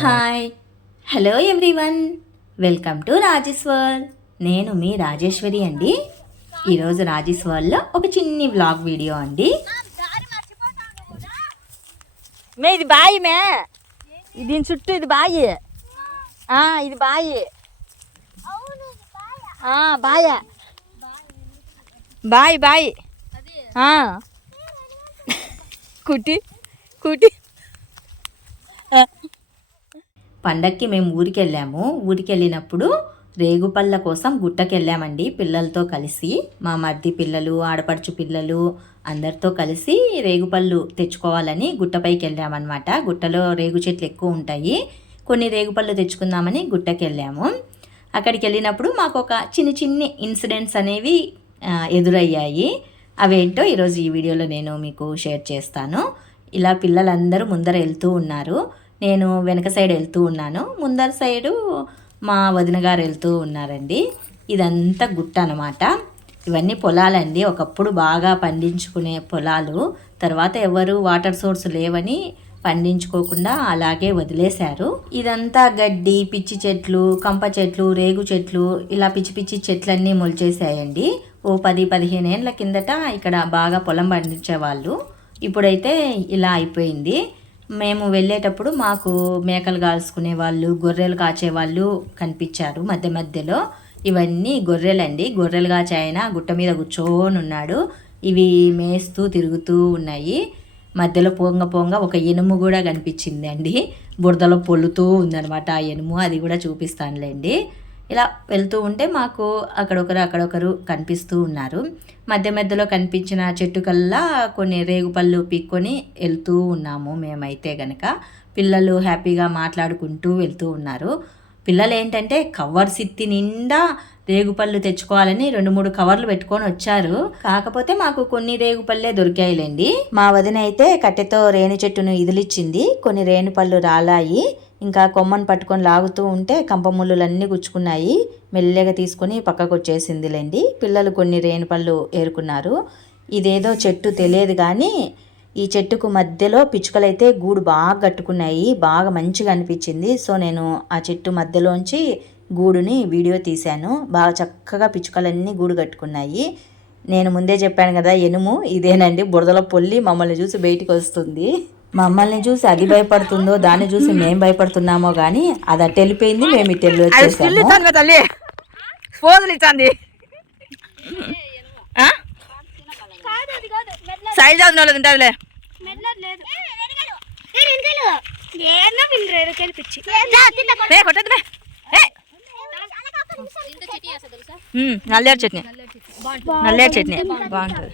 Hi. Hello everyone. Welcome to Rajesh world. నేను మీ రాజేశ్వరి అండి. ఈరోజు రాజేష్ వరల్డ్లో ఒక చిన్ని వ్లాగ్ వీడియో అండి. మే ఇది బాయి మే. దీని చుట్టూ ఇది బాయి. ఇది బాయి. బాయ. బాయి బాయి. ఆ. కుట్టి కుట్టి పండక్కి మేము ఊరికి వెళ్ళాము ఊరికి వెళ్ళినప్పుడు రేగుపళ్ళ కోసం గుట్టకెళ్ళామండి పిల్లలతో కలిసి. మా మర్ది పిల్లలు ఆడపడుచు పిల్లలు అందరితో కలిసి రేగుపళ్ళు తెచ్చుకోవాలని గుట్టపైకి వెళ్ళామన్నమాట గుట్టలో రేగు చెట్లు ఎక్కువ ఉంటాయి. కొన్ని రేగుపళ్ళు తెచ్చుకుందామని గుట్టకెళ్ళాము. అక్కడికి వెళ్ళినప్పుడు మాకు ఒక చిన్ని చిన్ని ఇన్సిడెంట్స్ అనేవి ఎదురయ్యాయి. అవేంటో ఈరోజు ఈ వీడియోలో నేను మీకు షేర్ చేస్తాను. ఇలా పిల్లలందరూ ముందర వెళ్తూ ఉన్నారు. నేను వెనక సైడ్ వెళ్తూ ఉన్నాను. ముందర సైడు మా వదిన గారు వెళ్తూ ఉన్నారండి. ఇదంతా గుట్ట అనమాట ఇవన్నీ పొలాలండి. ఒకప్పుడు బాగా పండించుకునే పొలాలు. తర్వాత ఎవరు వాటర్ సోర్స్ లేవని పండించుకోకుండా అలాగే వదిలేశారు. ఇదంతా గడ్డి పిచ్చి చెట్లు కంప చెట్లు రేగు చెట్లు ఇలా పిచ్చి పిచ్చి చెట్లన్నీ మొలిచేసాయండి ఓ పది పదిహేను ఏళ్ళ కిందట ఇక్కడ బాగా పొలం పండించేవాళ్ళు. ఇప్పుడైతే ఇలా అయిపోయింది. మేము వెళ్ళేటప్పుడు మాకు మేకలు కాల్చుకునే వాళ్ళు గొర్రెలు కాచేవాళ్ళు కనిపించారు మధ్య మధ్యలో. ఇవన్నీ గొర్రెలండి. గొర్రెలు కాచాయన గుట్ట మీద కూర్చొని ఉన్నాడు. ఇవి మేస్తూ తిరుగుతూ ఉన్నాయి. మధ్యలో పొంగ పొంగ ఒక ఎనుము కూడా కనిపించిందండి. బురదలో పొల్లుతూ ఉందన్నమాట ఆ ఎనుము. అది కూడా చూపిస్తానులేండి. ఇలా వెళ్తూ ఉంటే మాకు అక్కడొకరు అక్కడొకరు కనిపిస్తూ ఉన్నారు. మధ్య మధ్యలో కనిపించిన చెట్టు కల్లా కొన్ని రేగుపళ్ళు పీక్కొని వెళ్తూ ఉన్నాము మేమైతే గనక. పిల్లలు హ్యాపీగా మాట్లాడుకుంటూ వెళ్తూ ఉన్నారు. పిల్లలు ఏంటంటే కవర్ సిత్తి నిండా రేగుపళ్ళు తెచ్చుకోవాలని రెండు మూడు కవర్లు పెట్టుకొని వచ్చారు. కాకపోతే మాకు కొన్ని రేగుపళ్ళే దొరికాయిలేండి. మా వదిన అయితే కట్టెతో రేణి చెట్టును ఇదిలిచ్చింది. కొన్ని రేణుపళ్ళు రాలాయి. ఇంకా కొమ్మను పట్టుకొని లాగుతూ ఉంటే కంపముళ్ళులన్నీ గుచ్చుకున్నాయి. మెల్లగా తీసుకుని పక్కకు వచ్చేసిందిలేండి పిల్లలు కొన్ని రేణుపళ్ళు ఏరుకున్నారు. ఇదేదో చెట్టు తెలియదు కానీ ఈ చెట్టుకు మధ్యలో పిచ్చుకలైతే గూడు బాగా కట్టుకున్నాయి. బాగా మంచిగా అనిపించింది. సో నేను ఆ చెట్టు మధ్యలోంచి గూడుని వీడియో తీశాను. బాగా చక్కగా పిచ్చుకలన్నీ గూడు కట్టుకున్నాయి. నేను ముందే చెప్పాను కదా ఎనుము ఇదేనండి బురదలో పొల్లి మమ్మల్ని చూసి బయటికి వస్తుంది మమ్మల్ని చూసి అది భయపడుతుందో దాన్ని చూసి మేము భయపడుతున్నామో కానీ అది అటు వెళ్ళిపోయింది మేము ఇటు వెళ్ళి తల్లి. చదివిన వాళ్ళది ఉంటుందిలే నల్లేరు చట్నీ. నల్లేరు చట్నీ. బాగుంటుంది.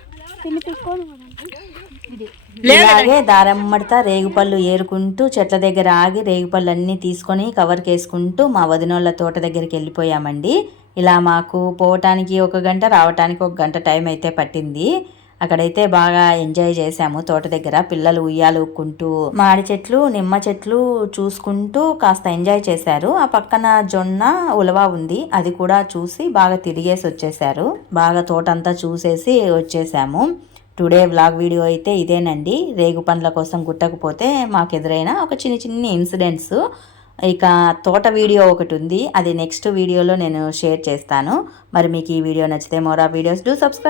ఇలాగే దారమ్మడతా రేగుపళ్ళు ఏరుకుంటూ చెట్ల దగ్గర ఆగి రేగుపళ్ళు అన్నీ తీసుకొని కవర్కి వేసుకుంటూ మా వదినోళ్ళ తోట దగ్గరికి వెళ్ళిపోయామండి. ఇలా మాకు పోవటానికి ఒక గంట రావటానికి ఒక గంట టైం అయితే పట్టింది. అక్కడైతే బాగా ఎంజాయ్ చేశాము తోట దగ్గర. పిల్లలు ఉయ్యాలు ఊక్కుంటూ మాడి చెట్లు నిమ్మ చెట్లు చూసుకుంటూ కాస్త ఎంజాయ్ చేశారు. ఆ పక్కన జొన్న ఉలవ ఉంది. అది కూడా చూసి బాగా తిరిగేసి వచ్చేసారు బాగా తోటంతా చూసేసి వచ్చేసాము. టుడే వ్లాగ్ వీడియో అయితే ఇదేనండి. రేగు పండ్ల కోసం గుట్టకపోతే మాకు ఎదురైన ఒక చిన్ని చిన్ని ఇన్సిడెంట్స్. ఇక తోట వీడియో ఒకటి ఉంది. అది నెక్స్ట్ వీడియోలో నేను షేర్ చేస్తాను. మరి మీకు ఈ వీడియో నచ్చితే మోరా వీడియోస్. Do subscribe